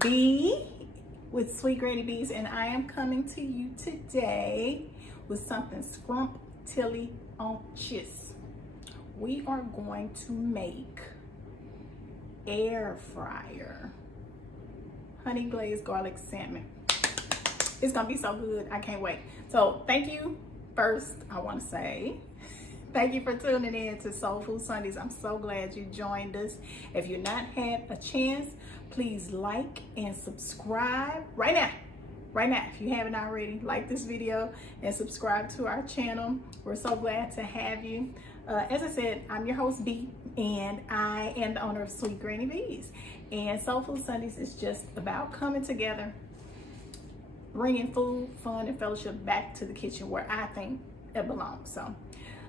B with Sweet Granny Bees, and I am coming to you today with something scrumptious. We are going to make air fryer honey glazed garlic salmon. It's gonna be so good, I can't wait. So thank you. First, I want to say thank you for tuning in to Soul Food Sundays. I'm so glad you joined us. If you've not had a chance, please like and subscribe right now. Right now, if you haven't already, like this video and subscribe to our channel. We're so glad to have you. As I said, I'm your host, B, and I am the owner of Sweet Granny Bees. And Soul Food Sundays is just about coming together, bringing food, fun, and fellowship back to the kitchen where I think it belongs. So,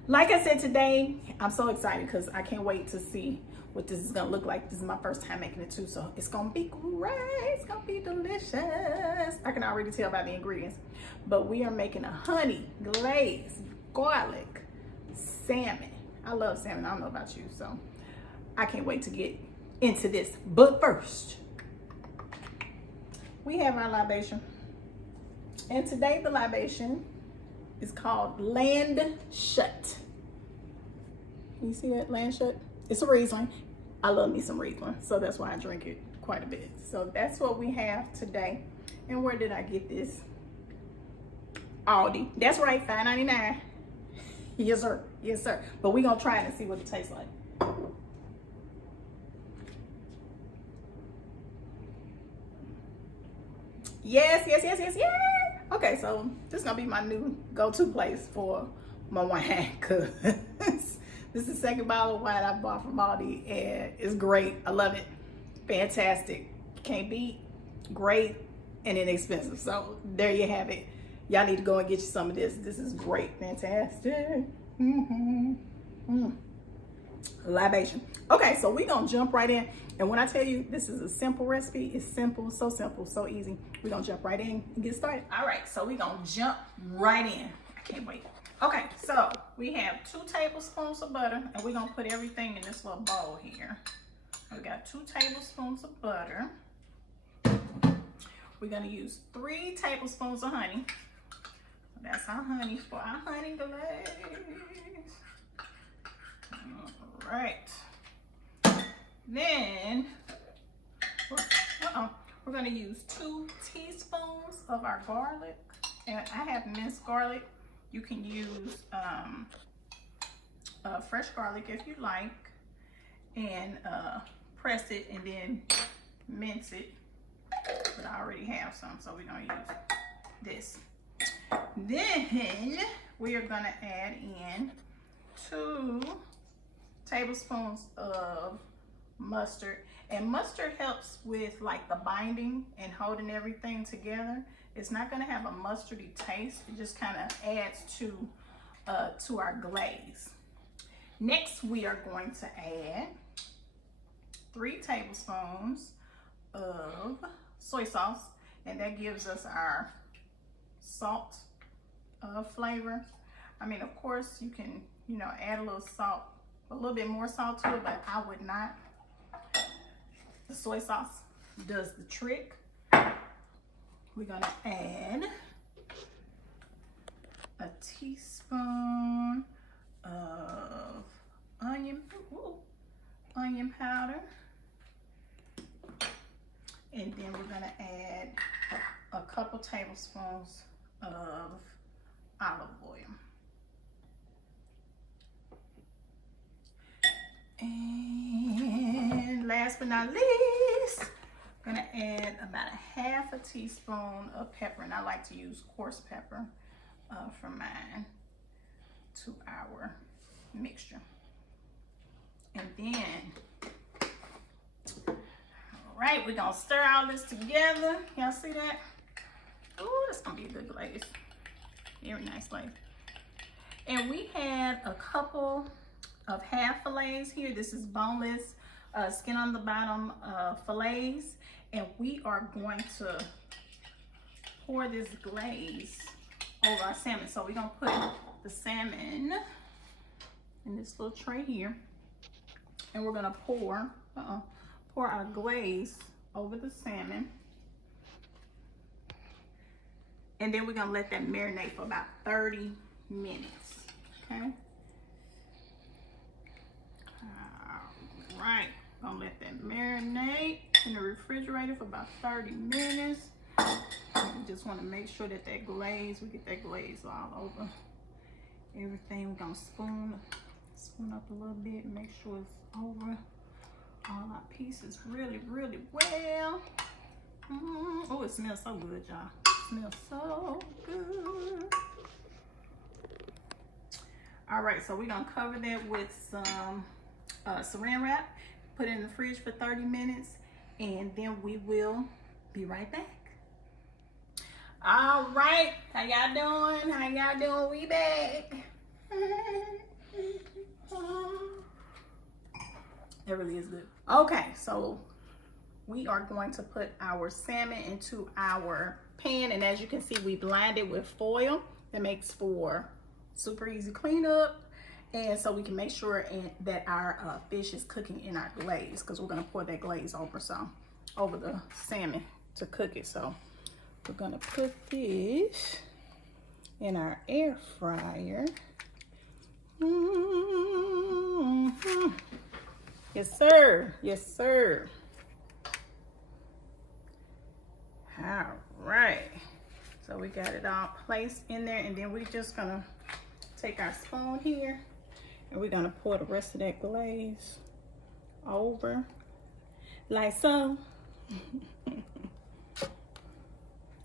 like I said today, I'm so excited because I can't wait to see what this is gonna look like. This is my first time making it too, so it's gonna be great. It's gonna be delicious. I can already tell by the ingredients. But we are making a honey glazed garlic salmon. I love salmon. I don't know about you, so I can't wait to get into this. But first, we have our libation. And today the libation is called Land Shut. You see that? Land Shut? It's a Reisling. I love me some Reisling, so that's why I drink it quite a bit. So that's what we have today. And where did I get this? Aldi. That's right, $5.99. Yes, sir. Yes, sir. But we're gonna try it and see what it tastes like. Yes. Okay, so this is gonna be my new go-to place for my wine, because this is the second bottle of wine I bought from Aldi, and it's great. I love it. Fantastic. Can't beat. Great and inexpensive. So there you have it. Y'all need to go and get you some of this. This is great. Fantastic. Libation. Okay, so we're gonna jump right in. And when I tell you this is a simple recipe, it's simple, so easy. We're gonna jump right in and get started. All right, so we're gonna jump right in. I can't wait. Okay, so we have 2 tablespoons of butter, and we're gonna put everything in this little bowl here. We got 2 tablespoons of butter. We're gonna use 3 tablespoons of honey. That's our honey for our honey glaze. All right. Then we're gonna use 2 teaspoons of our garlic, and I have minced garlic. You can use fresh garlic if you like, and press it and then mince it. But I already have some, so we're gonna use this. Then we are gonna add in 2 tablespoons of mustard, and mustard helps with like the binding and holding everything together. It's not going to have a mustardy taste. It just kind of adds to our glaze. Next, we are going to add 3 tablespoons of soy sauce, and that gives us our salt flavor. I mean, of course, you can, add a little salt, a little bit more salt to it, but I would not. The soy sauce does the trick. We're gonna add a teaspoon of onion powder, and then we're gonna add a couple tablespoons of olive oil. And last but not least, I'm gonna add about a half a teaspoon of pepper, and I like to use coarse pepper for mine, to our mixture. And then, all right, we're gonna stir all this together. Y'all see that? Oh, that's gonna be a good glaze. Very nice glaze. And we had a couple of half fillets here. This is boneless, skin on the bottom fillets, and we are going to pour this glaze over our salmon. So we're gonna put the salmon in this little tray here, and we're gonna pour our glaze over the salmon. And then we're gonna let that marinate for about 30 minutes, okay? All right, gonna let that marinate in the refrigerator for about 30 minutes. We just wanna make sure that that glaze, we get that glaze all over everything. We're gonna spoon up a little bit and make sure it's over all our pieces really, really well. Oh, it smells so good, y'all. Smells so good. All right, so we're gonna cover that with some saran wrap, put it in the fridge for 30 minutes, and then we will be right back. All right, how y'all doing? How y'all doing? We back. It really is good. Okay, so we are going to put our salmon into our pan, and as you can see, we lined it with foil. That makes for super easy cleanup, and so we can make sure that our fish is cooking in our glaze, because we're going to pour that glaze over the salmon to cook it. So we're going to put this in our air fryer. Yes, sir. Yes, sir. All right, so we got it all placed in there, and then we're just gonna take our spoon here and we're gonna pour the rest of that glaze over like so.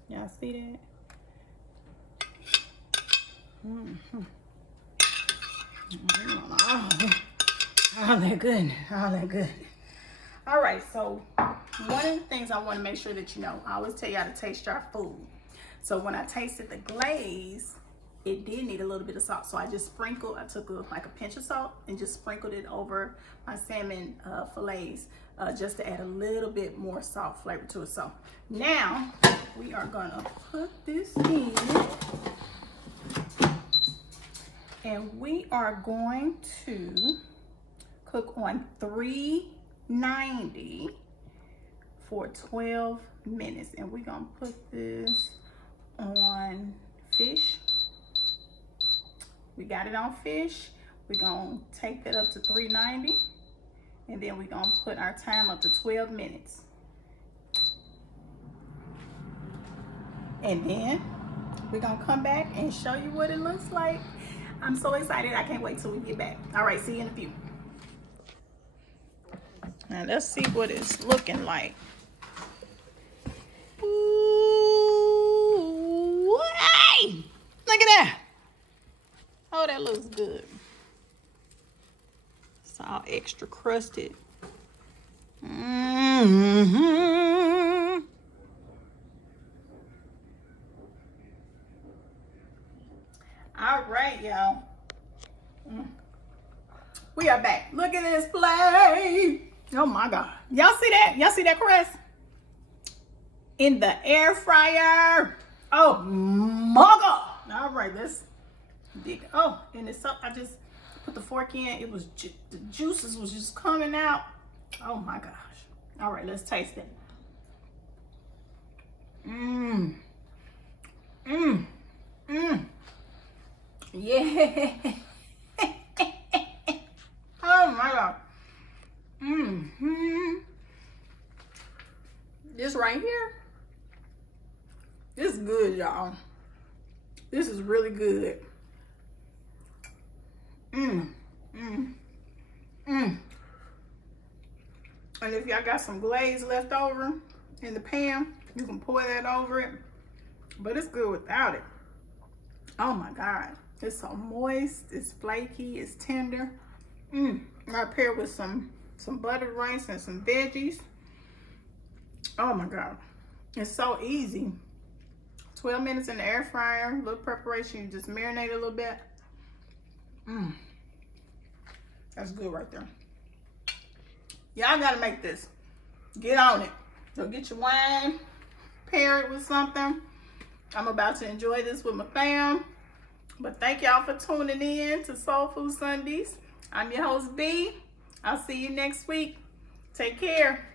Y'all see that? All that good, all that good. All right, so one of the things I want to make sure that you know, I always tell y'all to taste your food. So when I tasted the glaze, it did need a little bit of salt. So I just sprinkled, I took like a pinch of salt and just sprinkled it over my salmon fillets just to add a little bit more salt flavor to it. So now we are gonna put this in, and we are going to cook on 390 for 12 minutes, and we're gonna put this on fish. We got it on fish. We're gonna take that up to 390, and then we're gonna put our time up to 12 minutes. And then we're gonna come back and show you what it looks like. I'm so excited, I can't wait till we get back. All right, see you in a few. Now let's see what it's looking like. Ooh, hey! Look at that. Oh, that looks good. It's all extra crusted. All right, y'all. We are back. Look at this plate. Oh my God. Y'all see that? Y'all see that crust? In the air fryer. Oh my God. All right, let's dig. Oh, and it's up. I just put the fork in. It was the juices was just coming out. Oh my gosh. All right, let's taste it. Yeah. Oh my God. This right here, this is good, y'all. This is really good. And if y'all got some glaze left over in the pan, you can pour that over it. But it's good without it. Oh my God. It's so moist, it's flaky, it's tender. I pair it with some buttered rice and some veggies. Oh my God. It's so easy. 12 minutes in the air fryer, a little preparation, you just marinate a little bit. That's good right there. Y'all gotta make this. Get on it. So get your wine, pair it with something. I'm about to enjoy this with my fam. But thank y'all for tuning in to Soul Food Sundays. I'm your host, B. I'll see you next week. Take care.